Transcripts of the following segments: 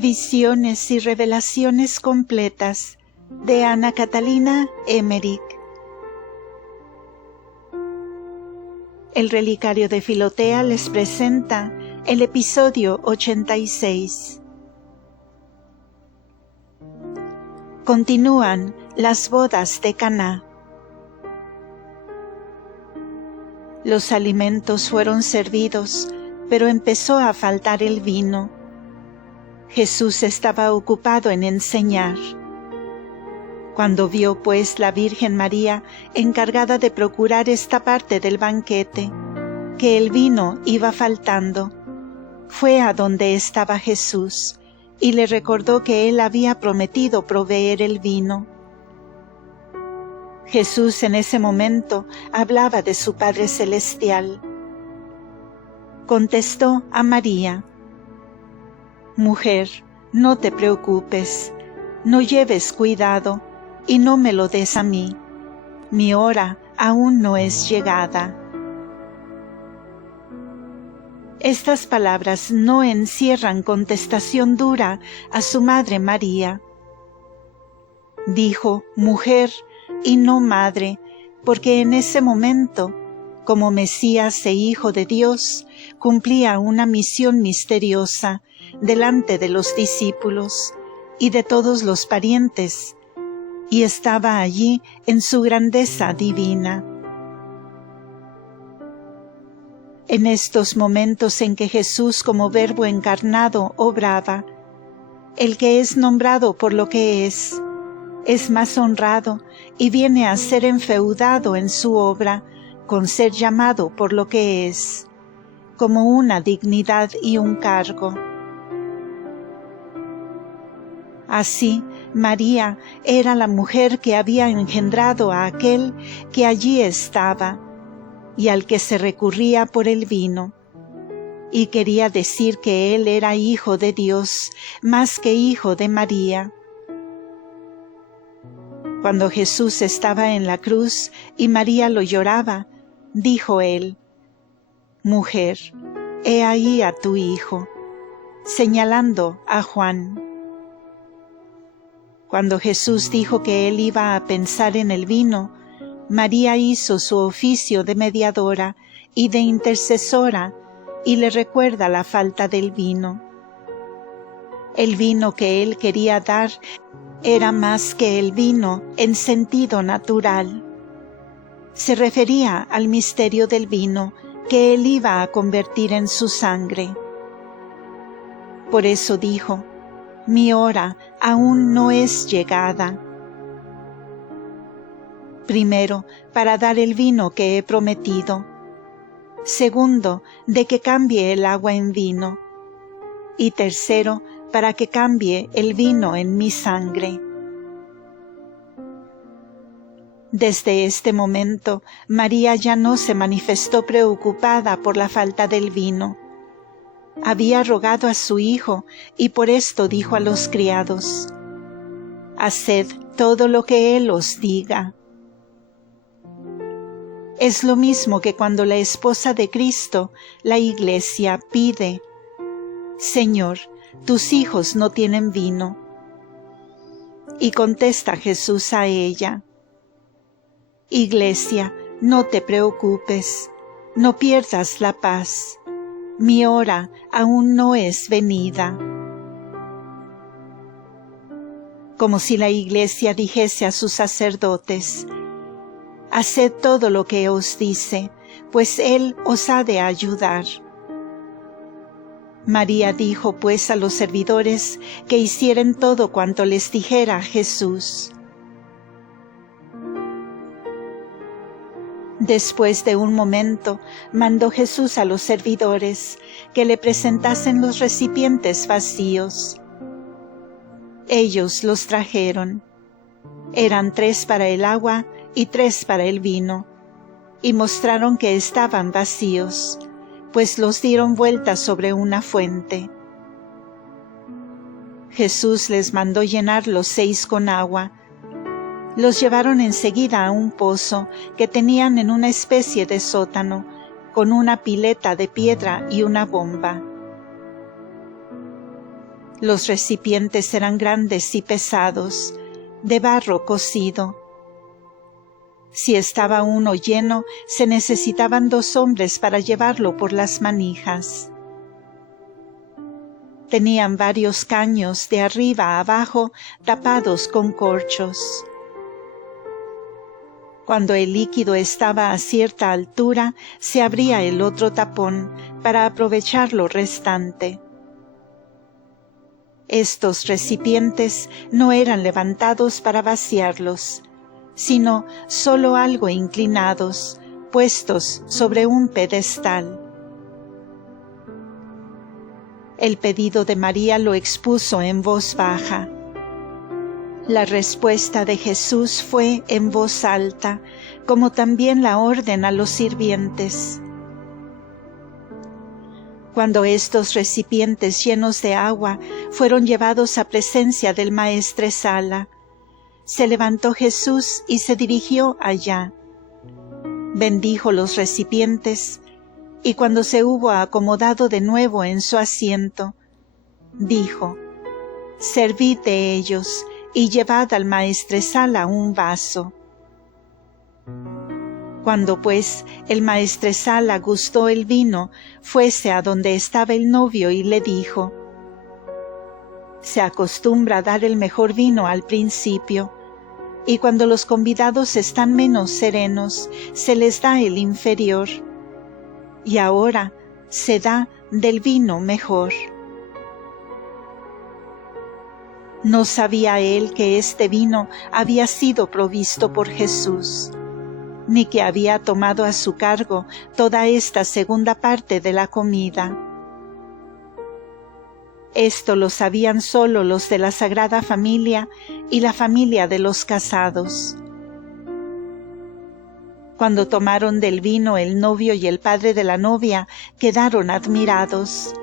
Visiones y revelaciones completas de Ana Catalina Emmerich. El Relicario de Filotea les presenta el episodio 86. Continúan las bodas de Caná. Los alimentos fueron servidos, pero empezó a faltar el vino. Jesús estaba ocupado en enseñar. Cuando vio pues la Virgen María, encargada de procurar esta parte del banquete, que el vino iba faltando, fue a donde estaba Jesús, y le recordó que él había prometido proveer el vino. Jesús en ese momento hablaba de su Padre Celestial. Contestó a María: Mujer, no te preocupes, no lleves cuidado, y no me lo des a mí. Mi hora aún no es llegada. Estas palabras no encierran contestación dura a su madre María. Dijo mujer y no madre, porque en ese momento, como Mesías e Hijo de Dios, cumplía una misión misteriosa delante de los discípulos y de todos los parientes, y estaba allí en su grandeza divina. En estos momentos en que Jesús como Verbo encarnado obraba, el que es nombrado por lo que es más honrado y viene a ser enfeudado en su obra con ser llamado por lo que es, como una dignidad y un cargo. Así, María era la mujer que había engendrado a aquel que allí estaba y al que se recurría por el vino, y quería decir que él era hijo de Dios más que hijo de María. Cuando Jesús estaba en la cruz y María lo lloraba, dijo él: Mujer, he ahí a tu hijo, señalando a Juan. Cuando Jesús dijo que él iba a pensar en el vino, María hizo su oficio de mediadora y de intercesora y le recuerda la falta del vino. El vino que él quería dar era más que el vino en sentido natural. Se refería al misterio del vino que él iba a convertir en su sangre. Por eso dijo: Mi hora aún no es llegada. Primero, para dar el vino que he prometido. Segundo, de que cambie el agua en vino. Y tercero, para que cambie el vino en mi sangre. Desde este momento, María ya no se manifestó preocupada por la falta del vino. Había rogado a su hijo y por esto dijo a los criados: Haced todo lo que él os diga. Es lo mismo que cuando la esposa de Cristo, la Iglesia, pide: Señor, tus hijos no tienen vino. Y contesta Jesús a ella: Iglesia, no te preocupes, no pierdas la paz. Mi hora aún no es venida. Como si la Iglesia dijese a sus sacerdotes: Haced todo lo que os dice, pues Él os ha de ayudar. María dijo pues a los servidores que hicieran todo cuanto les dijera Jesús. Después de un momento, mandó Jesús a los servidores que le presentasen los recipientes vacíos. Ellos los trajeron. Eran 3 para el agua y 3 para el vino, y mostraron que estaban vacíos, pues los dieron vuelta sobre una fuente. Jesús les mandó llenar los 6 con agua. Los llevaron enseguida a un pozo que tenían en una especie de sótano, con una pileta de piedra y una bomba. Los recipientes eran grandes y pesados, de barro cocido. Si estaba uno lleno, se necesitaban 2 hombres para llevarlo por las manijas. Tenían varios caños de arriba a abajo tapados con corchos. Cuando el líquido estaba a cierta altura, se abría el otro tapón para aprovechar lo restante. Estos recipientes no eran levantados para vaciarlos, sino solo algo inclinados, puestos sobre un pedestal. El pedido de María lo expuso en voz baja. La respuesta de Jesús fue en voz alta, como también la orden a los sirvientes. Cuando estos recipientes llenos de agua fueron llevados a presencia del maestresala, se levantó Jesús y se dirigió allá. Bendijo los recipientes, y cuando se hubo acomodado de nuevo en su asiento, dijo: «Servid de ellos, y llevad al maestresala un vaso». Cuando pues el maestresala gustó el vino, fuese a donde estaba el novio y le dijo: «Se acostumbra a dar el mejor vino al principio, y cuando los convidados están menos serenos, se les da el inferior, y ahora se da del vino mejor». No sabía él que este vino había sido provisto por Jesús, ni que había tomado a su cargo toda esta segunda parte de la comida. Esto lo sabían solo los de la Sagrada Familia y la familia de los casados. Cuando tomaron del vino, el novio y el padre de la novia quedaron admirados,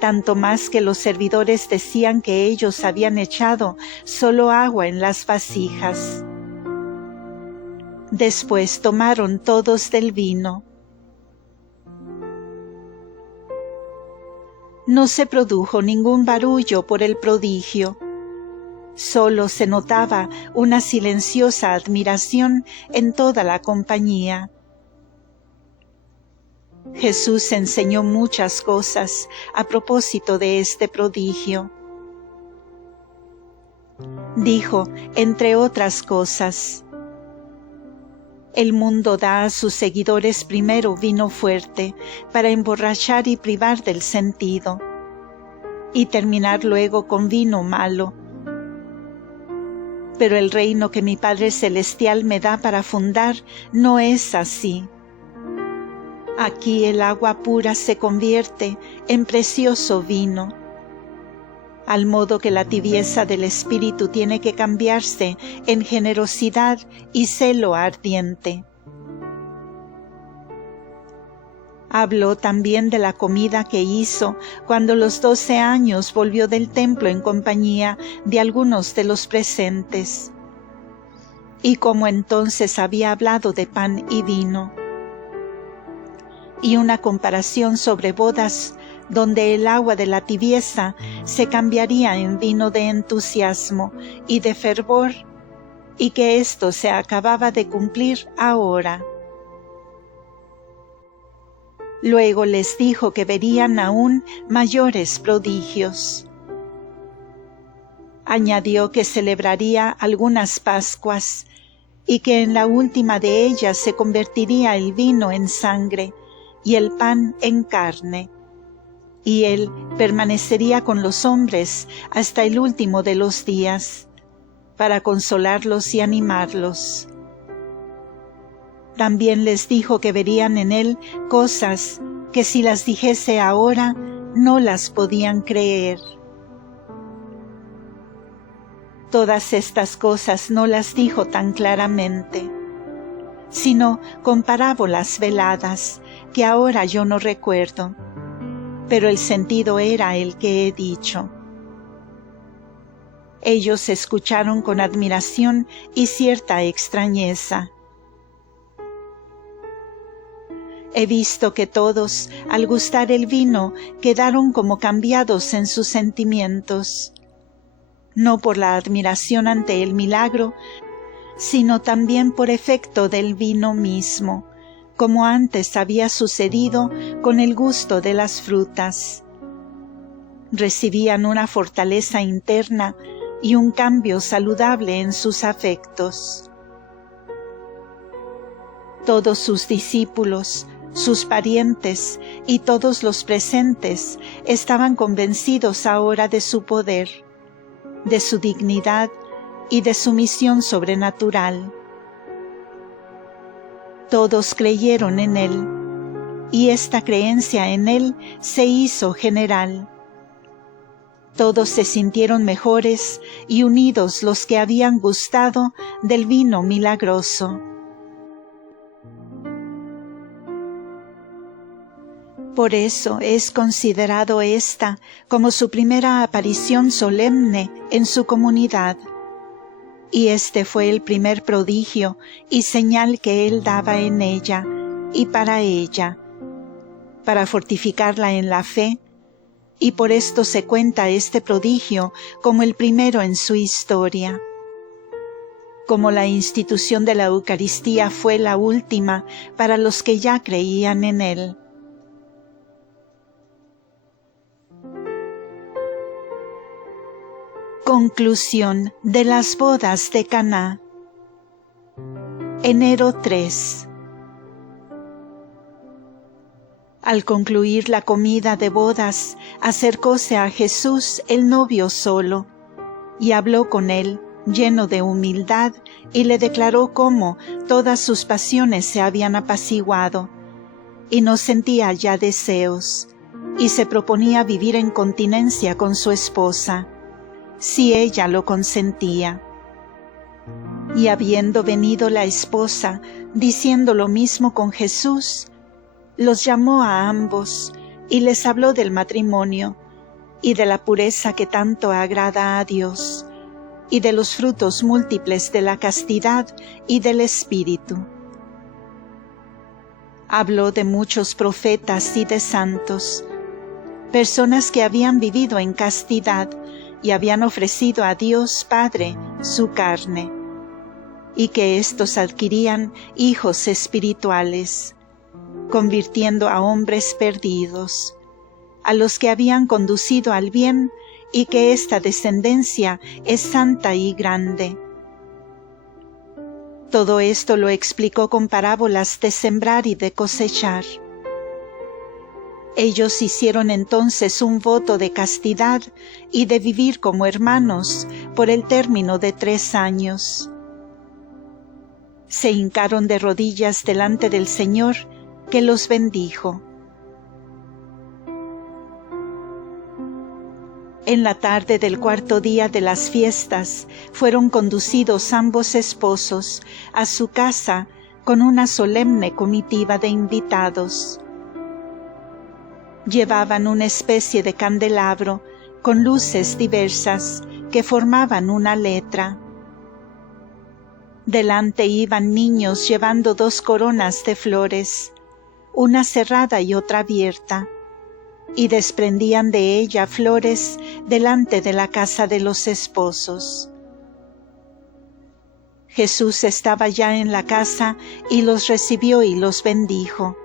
tanto más que los servidores decían que ellos habían echado solo agua en las vasijas. Después tomaron todos del vino. No se produjo ningún barullo por el prodigio. Solo se notaba una silenciosa admiración en toda la compañía. Jesús enseñó muchas cosas a propósito de este prodigio. Dijo, entre otras cosas: «El mundo da a sus seguidores primero vino fuerte para emborrachar y privar del sentido, y terminar luego con vino malo. Pero el reino que mi Padre Celestial me da para fundar no es así. Aquí el agua pura se convierte en precioso vino, al modo que la tibieza del espíritu tiene que cambiarse en generosidad y celo ardiente». Habló también de la comida que hizo cuando a los 12 años volvió del templo en compañía de algunos de los presentes, y cómo entonces había hablado de pan y vino, y una comparación sobre bodas donde el agua de la tibieza se cambiaría en vino de entusiasmo y de fervor, y que esto se acababa de cumplir ahora. Luego les dijo que verían aún mayores prodigios. Añadió que celebraría algunas Pascuas, y que en la última de ellas se convertiría el vino en sangre y el pan en carne, y él permanecería con los hombres hasta el último de los días, para consolarlos y animarlos. También les dijo que verían en él cosas que si las dijese ahora no las podían creer. Todas estas cosas no las dijo tan claramente, sino con parábolas veladas que ahora yo no recuerdo, pero el sentido era el que he dicho. Ellos escucharon con admiración y cierta extrañeza. He visto que todos, al gustar el vino, quedaron como cambiados en sus sentimientos, no por la admiración ante el milagro, sino también por efecto del vino mismo, como antes había sucedido con el gusto de las frutas. Recibían una fortaleza interna y un cambio saludable en sus afectos. Todos sus discípulos, sus parientes y todos los presentes estaban convencidos ahora de su poder, de su dignidad y de su misión sobrenatural. Todos creyeron en él, y esta creencia en él se hizo general. Todos se sintieron mejores y unidos los que habían gustado del vino milagroso. Por eso es considerado esta como su primera aparición solemne en su comunidad. Y este fue el primer prodigio y señal que él daba en ella y para ella, para fortificarla en la fe, y por esto se cuenta este prodigio como el primero en su historia. Como la institución de la Eucaristía fue la última para los que ya creían en él. Conclusión de las bodas de Caná. Enero 3. Al concluir la comida de bodas, acercóse a Jesús el novio solo, y habló con él, lleno de humildad, y le declaró cómo todas sus pasiones se habían apaciguado, y no sentía ya deseos, y se proponía vivir en continencia con su esposa, si ella lo consentía. Y habiendo venido la esposa, diciendo lo mismo con Jesús, los llamó a ambos y les habló del matrimonio y de la pureza que tanto agrada a Dios y de los frutos múltiples de la castidad y del Espíritu. Habló de muchos profetas y de santos, personas que habían vivido en castidad y habían ofrecido a Dios Padre su carne, y que éstos adquirían hijos espirituales, convirtiendo a hombres perdidos, a los que habían conducido al bien, y que esta descendencia es santa y grande. Todo esto lo explicó con parábolas de sembrar y de cosechar. Ellos hicieron entonces un voto de castidad y de vivir como hermanos por el término de 3 años. Se hincaron de rodillas delante del Señor, que los bendijo. En la tarde del 4.º día de las fiestas, fueron conducidos ambos esposos a su casa con una solemne comitiva de invitados. Llevaban una especie de candelabro con luces diversas que formaban una letra. Delante iban niños llevando 2 coronas de flores, una cerrada y otra abierta, y desprendían de ella flores delante de la casa de los esposos. Jesús estaba ya en la casa y los recibió y los bendijo.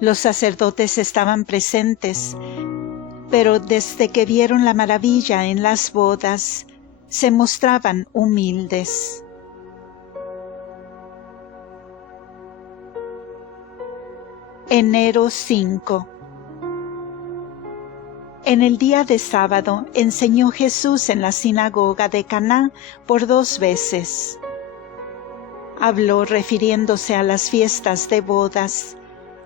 Los sacerdotes estaban presentes, pero desde que vieron la maravilla en las bodas, se mostraban humildes. Enero 5. En el día de sábado enseñó Jesús en la sinagoga de Caná por 2 veces. Habló refiriéndose a las fiestas de bodas,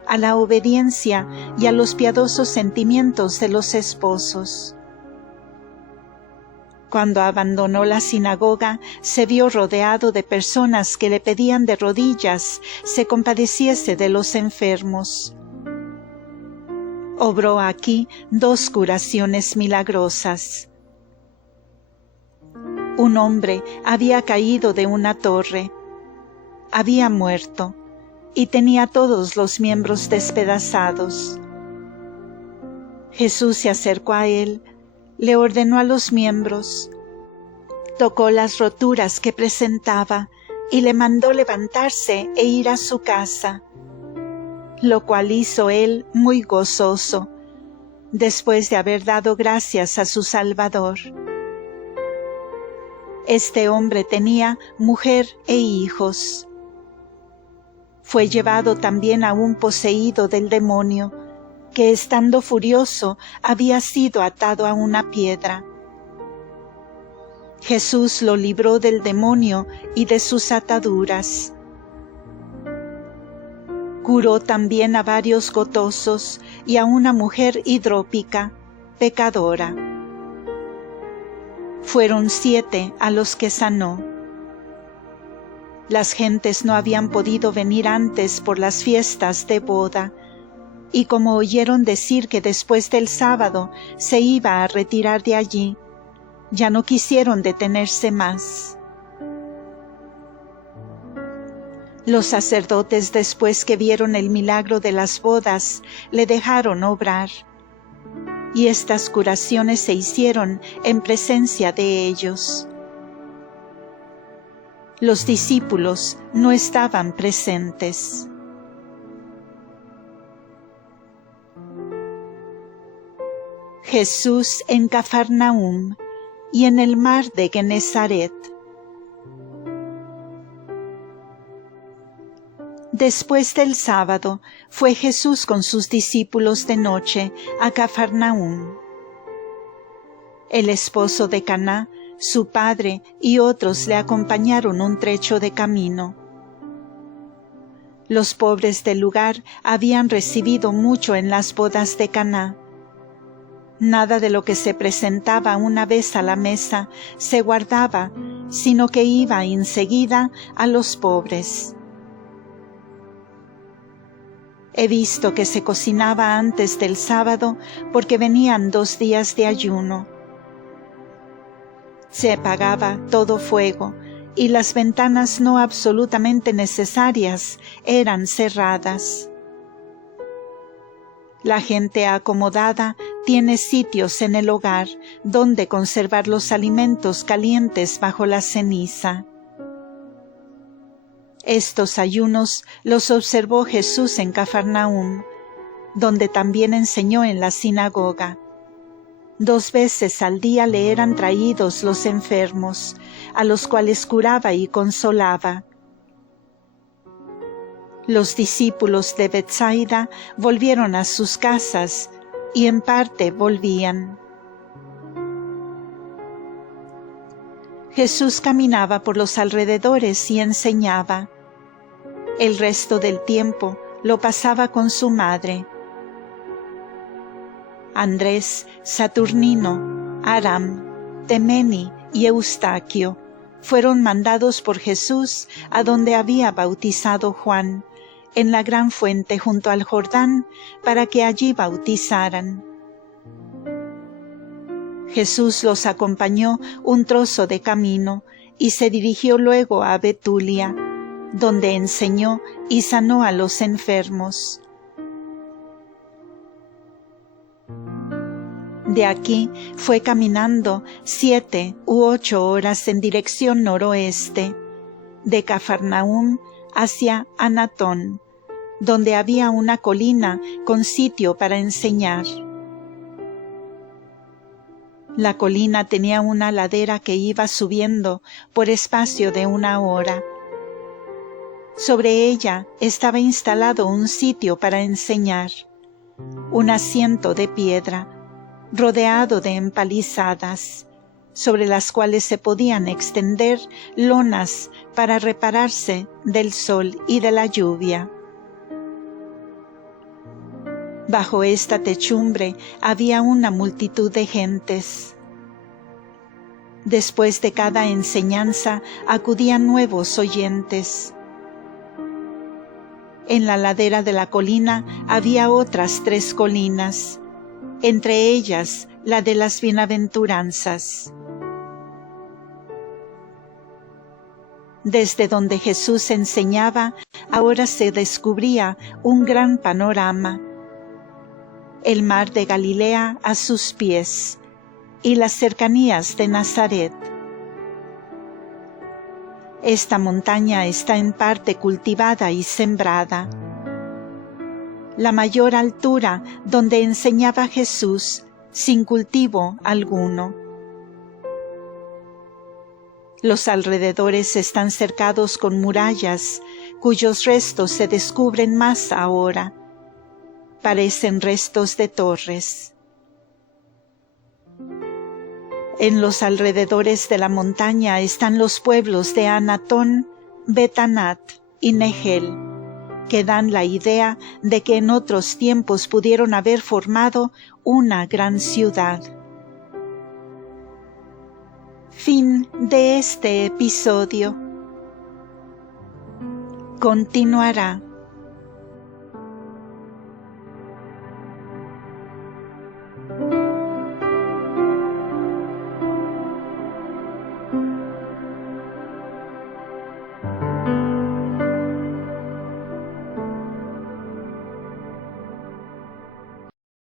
a la obediencia y a los piadosos sentimientos de los esposos. Cuando abandonó la sinagoga, se vio rodeado de personas que le pedían de rodillas se compadeciese de los enfermos. Obró aquí 2 curaciones milagrosas. Un hombre había caído de una torre, había muerto, y tenía todos los miembros despedazados. Jesús se acercó a él, le ordenó a los miembros, tocó las roturas que presentaba y le mandó levantarse e ir a su casa, lo cual hizo él muy gozoso, después de haber dado gracias a su Salvador. Este hombre tenía mujer e hijos. Fue llevado también a un poseído del demonio, que estando furioso había sido atado a una piedra. Jesús lo libró del demonio y de sus ataduras. Curó también a varios gotosos y a una mujer hidrópica, pecadora. Fueron 7 a los que sanó. Las gentes no habían podido venir antes por las fiestas de boda, y como oyeron decir que después del sábado se iba a retirar de allí, ya no quisieron detenerse más. Los sacerdotes, después que vieron el milagro de las bodas, le dejaron obrar, y estas curaciones se hicieron en presencia de ellos. Los discípulos no estaban presentes. Jesús en Cafarnaúm y en el mar de Genezaret. Después del sábado, fue Jesús con sus discípulos de noche a Cafarnaúm. El esposo de Caná, su padre y otros le acompañaron un trecho de camino. Los pobres del lugar habían recibido mucho en las bodas de Caná. Nada de lo que se presentaba una vez a la mesa se guardaba, sino que iba enseguida a los pobres. He visto que se cocinaba antes del sábado porque venían 2 días de ayuno. Se apagaba todo fuego y las ventanas no absolutamente necesarias eran cerradas. La gente acomodada tiene sitios en el hogar donde conservar los alimentos calientes bajo la ceniza. Estos ayunos los observó Jesús en Cafarnaúm, donde también enseñó en la sinagoga. 2 veces al día le eran traídos los enfermos, a los cuales curaba y consolaba. Los discípulos de Betsaida volvieron a sus casas y en parte volvían. Jesús caminaba por los alrededores y enseñaba. El resto del tiempo lo pasaba con su madre. Andrés, Saturnino, Aram, Temeni y Eustaquio fueron mandados por Jesús a donde había bautizado Juan, en la gran fuente junto al Jordán, para que allí bautizaran. Jesús los acompañó un trozo de camino y se dirigió luego a Betulia, donde enseñó y sanó a los enfermos. De aquí fue caminando 7 u 8 horas en dirección noroeste, de Cafarnaúm hacia Anatón, donde había una colina con sitio para enseñar. La colina tenía una ladera que iba subiendo por espacio de 1 hora. Sobre ella estaba instalado un sitio para enseñar, un asiento de piedra, rodeado de empalizadas, sobre las cuales se podían extender lonas para repararse del sol y de la lluvia. Bajo esta techumbre había una multitud de gentes. Después de cada enseñanza acudían nuevos oyentes. En la ladera de la colina había otras 3 colinas, entre ellas la de las bienaventuranzas. Desde donde Jesús enseñaba ahora se descubría un gran panorama. El mar de Galilea a sus pies y las cercanías de Nazaret. Esta montaña está en parte cultivada y sembrada. La mayor altura donde enseñaba Jesús sin cultivo alguno. Los alrededores están cercados con murallas, cuyos restos se descubren más ahora. Parecen restos de torres. En los alrededores de la montaña están los pueblos de Anatón, Betanat y Negel, que dan la idea de que en otros tiempos pudieron haber formado una gran ciudad. Fin de este episodio. Continuará.